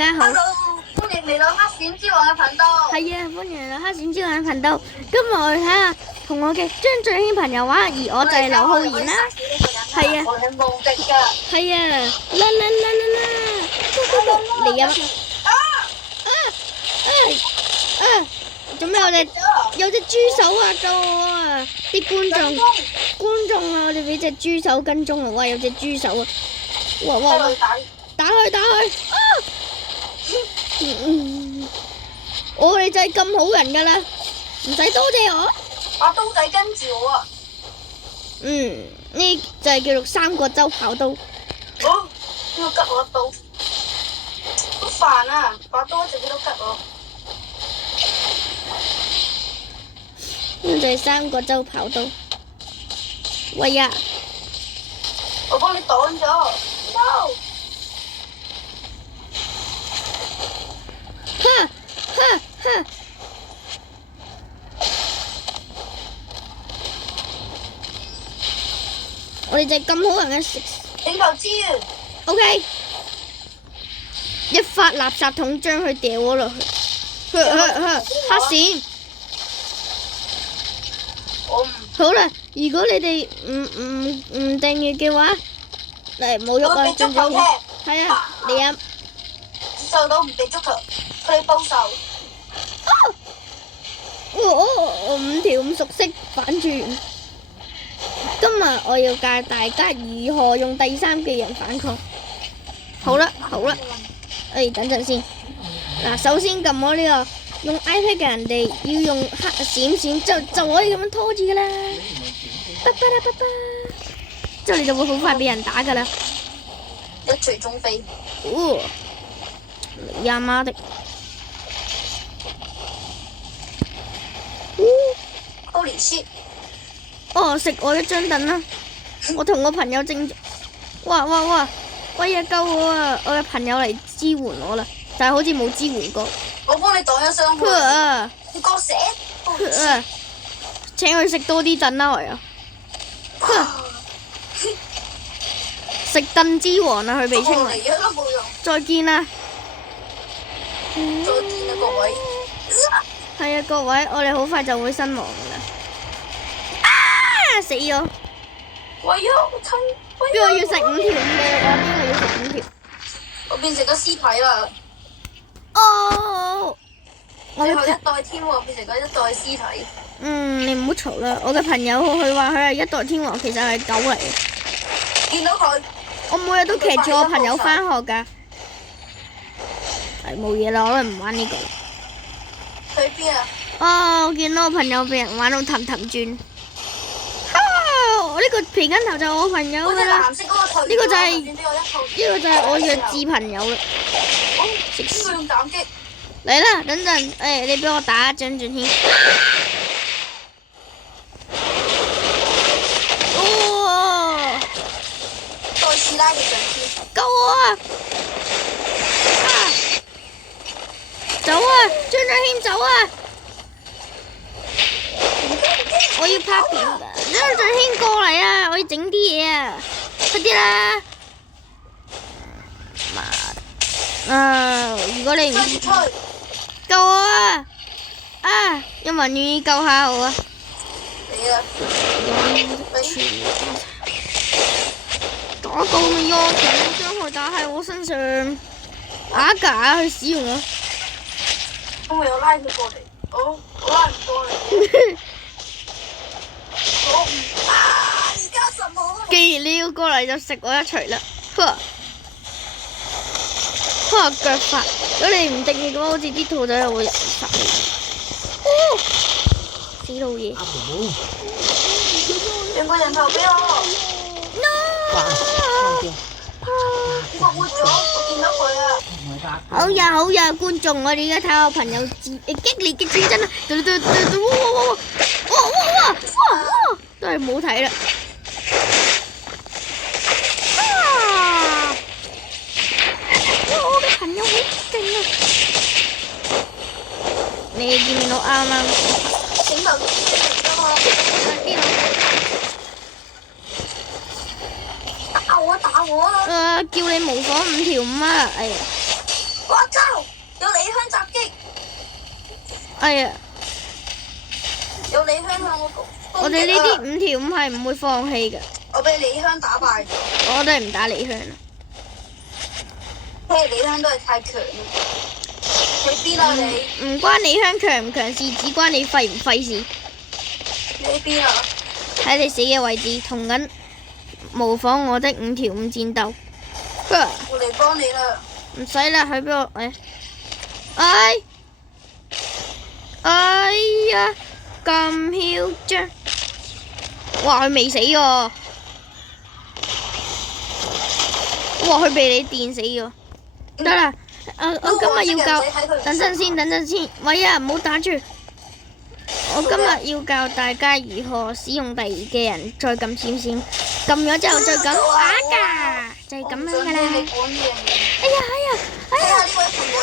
家好。Hello，歡迎嚟到黑閃之王嘅頻道。係啊，歡迎嚟到黑閃之王嘅頻道。今日我哋睇下同我嘅張俊軒朋友玩，而我就係劉浩然啦。係啊，我係無敵㗎。係啊，啦啦啦啦啦，嚟啊！做咩我哋有隻豬手啊？到啊！啲觀眾啊，我哋俾隻豬手跟蹤啊！哇，有隻豬手啊！哇！打佢！啊！我哋就係咁好人噶啦，唔使多謝我。把刀仔跟住我啊！呢就係叫做三角洲跑刀。呢個吉我一刀，好煩啊！把刀一直都吉我。呢就係三角洲跑刀。喂呀！我幫你擋咗。No！哈！我哋就係咁好人嘅食。請求支援。OK， 一發垃圾桶將佢掉咗落去。黑線。好啦，如果你哋唔訂閱嘅話，嚟冇喐啊！張俊軒，係啊，嚟啊！受到唔被足球，佢哋報仇。我5條咁熟悉反轉。今日我要教大家如何用第三技能反抗。好啦，等陣先。嗱，首先撳我呢個用 iPad 嘅人哋要用黑閃就可以咁樣拖住噶啦。之後你就會好快俾人打噶啦。一錘中飛。呀媽的！Holy shit！食我一張凳啦！我同我朋友正，哇！喂呀，救我啊！我嘅朋友嚟支援我啦，但係好似冇支援過。我幫你擋咗傷佢。你割舌！請佢食多啲凳啦，我啊！食凳之王啊，佢被稱為。再見啦！再見啊，各位！係啊，各位，我哋好快就會身亡噶啦！死咗！喂呀，我親！邊個要食5條嘅？邊個要食5條？我變成咗屍體啦！最後一代天王變成咗一代屍體。你唔好嘈啦！我嘅朋友佢話佢係一代天王，其實係狗嚟嘅。見到佢，我每日都騎住我朋友返學㗎。係冇嘢啦，我都唔玩呢個啦。去邊啊？我見到我朋友俾人玩到氹轉。呢個皮筋頭就係我朋友㗎啦。呢個就係我弱智朋友啦。邊個用斬擊？嚟啦，等陣，你俾我打張俊軒。再次拉佢上天。救我啊！走啊，張俊軒走啊！我要拍片㗎，張俊軒過嚟啊！我要整啲嘢啊！快啲啦！如果你唔救我啊！有冇人願意救下我啊？你啊！打夠未啊？全部傷害打喺我身上，假去使用啊！我咪有拉佢過嚟，我拉唔過嚟。而家10號。既然你要過嚟，就食我一錘啦！腳法，如果你唔定嘅話，好似啲兔仔又會人殺你。死老嘢！兩個人頭俾我。No！我活咗，我見到佢啊！好呀，觀眾，我哋而家睇我朋友激烈嘅戰爭啦！哇！都係冇睇啦。我嘅朋友好勁啊！你見唔見到啱啱？請留意㗎嘛！打我啊！叫你模仿5條5啊！哎呀！我操！哎呀，有李香向我攻我哋呢啲5條5係唔會放棄嘅，我俾李香打敗咗。我都係唔打李香啦。因為李香都係太強啦。去邊啊你？唔關李香強唔強事，只關你廢唔廢事。你喺邊啊？喺你死嘅位置，同緊模仿我的5條5戰鬥。我嚟幫你啦。唔使啦，去邊度？哎呀，咁囂張！哇，佢未死喎！哇，佢被你電死咗。得啦，我今日要教，等陣先，喂啊，唔好打住。我今日要教大家如何使用第2技能，再撳閃閃，撳咗之後再撳啊㗎，就係咁樣㗎啦。哎呀！呢位朋友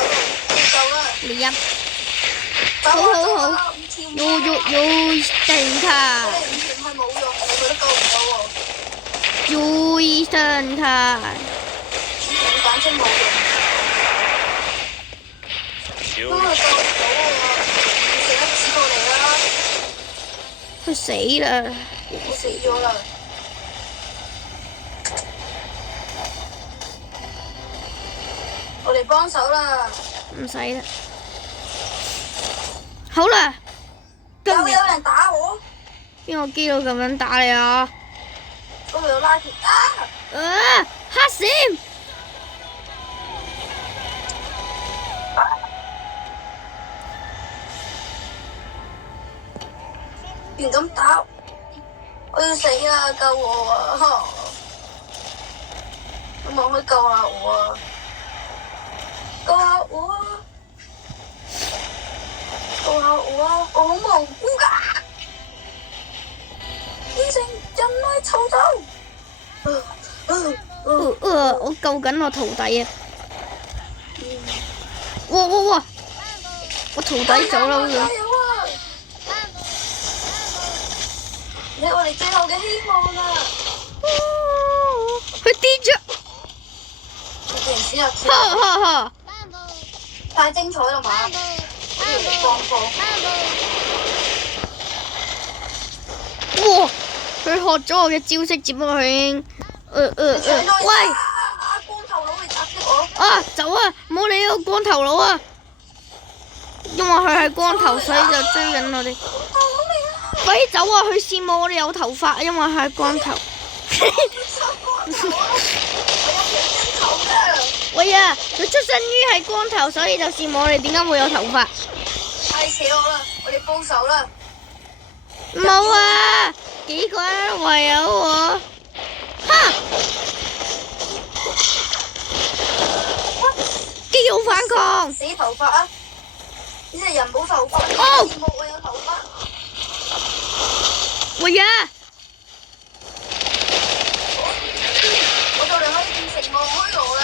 夠啦。你入。好，定卡。5條係冇用，我覺得夠唔夠喎。定卡。簡直冇用。都係夠唔到喎，你食得指過嚟啦。佢死啦！我死咗啦。我嚟幫手啦。唔使啦。好啦，有人打我。邊個基佬咁樣打你啊？嗰度有拉條黑閃！亂咁打，我要死啦！救我啊！有冇可以救下我啊？救下我啊！救下我啊！我好無辜㗎，變成人類臭豆。我救緊我徒弟啊！哇！我徒弟走啦好似。你係我哋最後嘅希望啦！佢跌咗。佢突然之間太精彩啦嘛！放貨。哇！佢學咗我嘅招式，只不過佢已經喂！光頭佬嚟襲擊我！走啊！唔好理個光頭佬啊！因為佢係光頭，所以就追緊我哋。快啲走啊！佢羨慕我哋有頭髮，因為佢係光頭。喂啊！佢出身於係光頭，所以就羨慕我哋點解會有頭髮。太扯我啦！我哋報仇啦！冇啊！幾個人唯有我。基佬反抗！死頭髮啊！呢隻人冇頭髮，羨慕我有頭髮。喂呀！我就嚟可以變成望虛羅啦！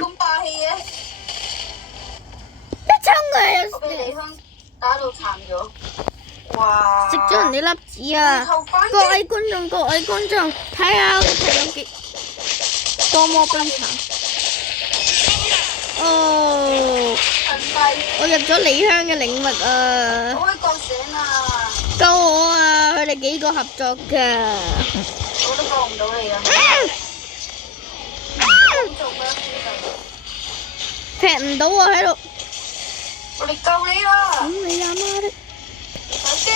咁霸氣嘅！一衝佢我俾李香打到殘咗。哇！食咗人哋粒子啊！各位觀眾，睇下我哋有幾多麼悲慘！我入咗李香嘅領域啊！我可以覺醒啊！救我啊！佢哋幾個合作㗎。我都救唔到你啊！劈唔到啊！喺度。我哋救你啦！咁你阿媽的！快啲！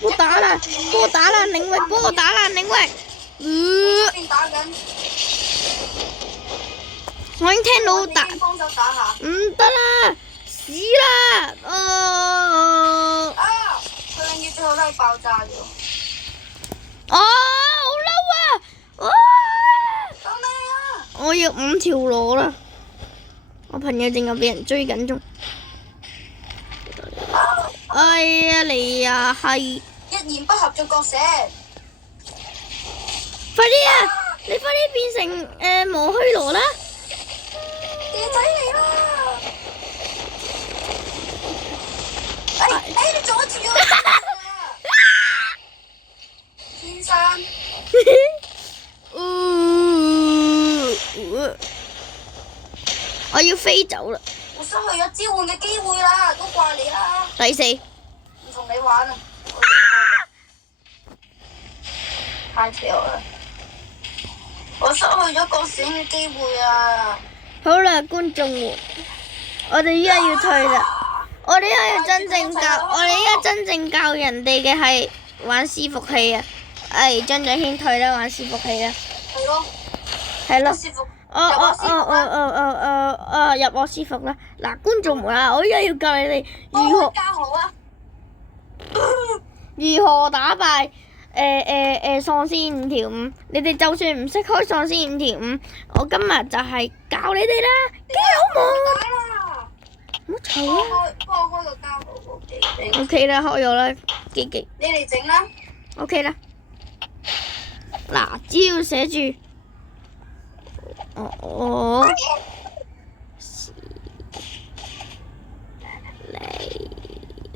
幫我打爛領域！邊打緊？我已經聽到打。幫手打下。唔得啦！死啦！佢永遠最後都係爆炸咗。好嬲啊！救命啊！我要5條螺啦！我朋友正係俾人追緊中。哎呀你呀係！一言不合就割捨。快啲啊！你快啲變成磨虛羅啦！夜仔嚟啦！你阻住咗走啦。我失去咗召喚嘅機會啦，都怪你啦。第四，唔同你玩啊！我離開太邪惡啦！我失去咗覺醒嘅機會啊！好啦，觀眾們，我哋依家要退啦。我哋依家要真正教，我哋依家真正教人哋嘅係玩伺服器啊！張長軒退啦，玩伺服器啦。係咯。係咯。師傅。入我師服啦！嗱，觀眾們啊，我依家要教你哋如何打敗喪屍5條5。你哋就算唔識開喪屍5條5，我今日就係教你哋啦，基友們。唔好嘈啊！幫我開個加號機。O K 啦，開咗啦，機。你嚟整啦。O K 啦。嗱，只要寫住。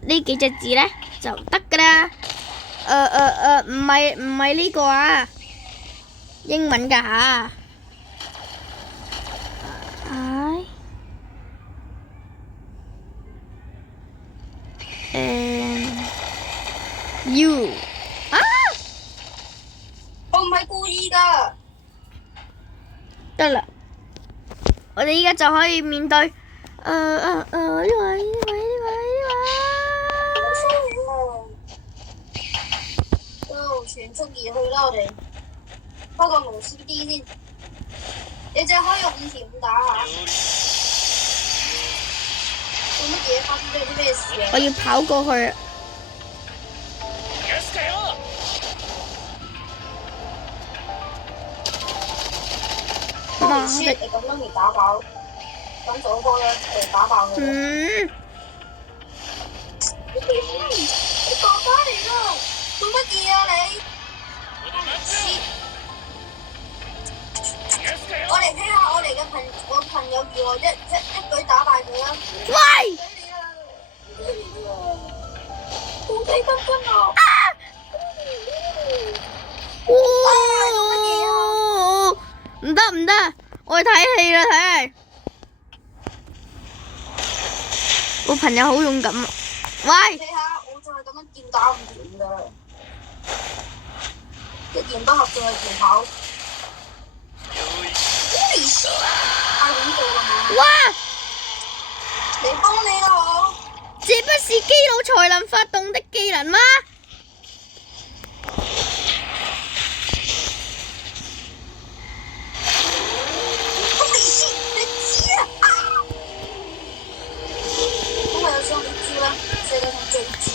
呢幾隻字咧就得噶啦。唔係呢個啊，英文噶吓。You 啊！我唔係故意噶。得啦，我哋依家就可以面對呢位。全速而去啦！我哋開個無 CD 先，你淨係可以用5條5打下。做乜嘢？發生咗啲咩事啊？我要跑過去。你咁樣嚟打爆，咁左波咧嚟打爆佢。你爆翻嚟啦！做乜嘢啊你？我嚟睇下我哋嘅朋友如何一舉打敗佢啦！喂！好低分啊！唔得，我去睇戲啦，睇嚟。我朋友好勇敢啊！喂！睇下，我就係咁樣劍打唔斷噶，一言不合就係逃跑。太恐怖啦嘛！哇！你幫你啦我。這不是基佬才能發動的技能嗎？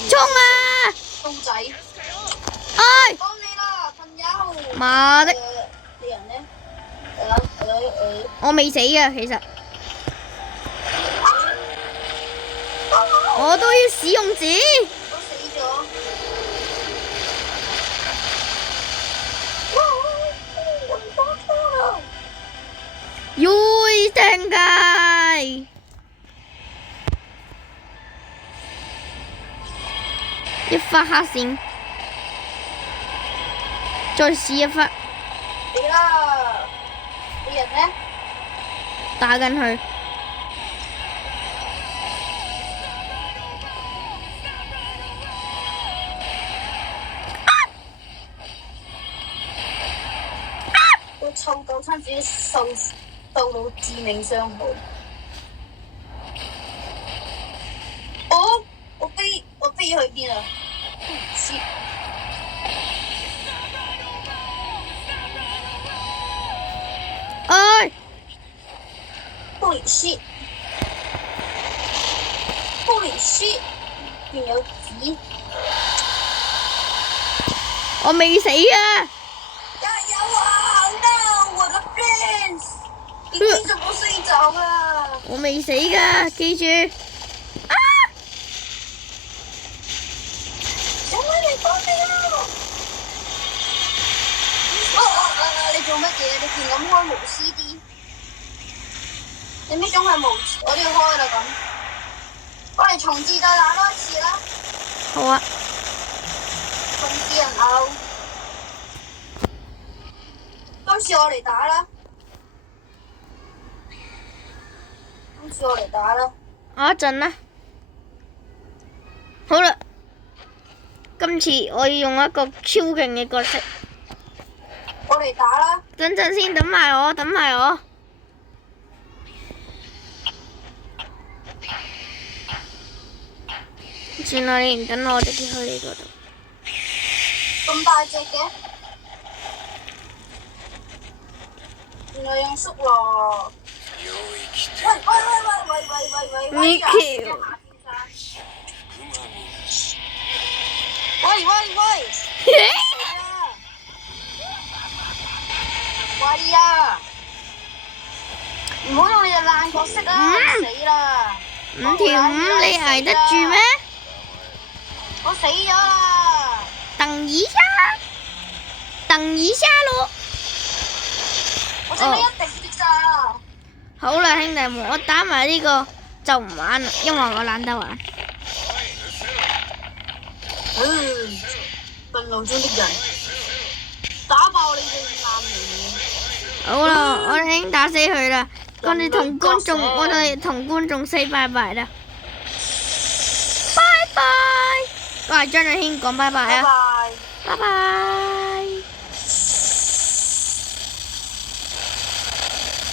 衝啊！公仔，哎！幫你啦，朋友。媽的！你人呢？我未死啊，其實。我都要使用字。我死咗。呦，正解！一發黑線，再試一發。嚟啦！你人呢？打緊佢。我湊夠親自己受到致命傷害。我飛去邊啊？哎 ！Holy shit！ 邊有紙？我未死啊！加油啊 ！No， 我的 friends， 你怎麼睡着啊？我未死㗎，記住。啊！小妹嚟幫你啦！你做乜嘢？你見咁開無 CD？ 你呢種係無，我都要開啦咁。我哋重置再打多一次啦。好啊。重置人偶。今次我嚟打啦。今次我嚟打啦。我一陣啦。好啦，今次我要用一個超勁嘅角色。我嚟打啦。等陣先，等埋我，等埋我。算啦，你唔等我，直接去你嗰度。咁大隻嘅？原來用縮咯。喂！你橋。喂！喂啊！唔好用你隻爛角色啊！死啦5條5你捱得住咩？我死咗啦！等一下咯。我剩咗一滴血咋。好啦，兄弟們，我打埋呢個就唔玩啦，因為我懶得玩。憤怒中的人，打爆你嘅爛面！好啦，我哋已經打死佢啦。我哋同觀眾 say 拜拜啦，拜拜。我係張俊軒講拜拜啊，拜拜。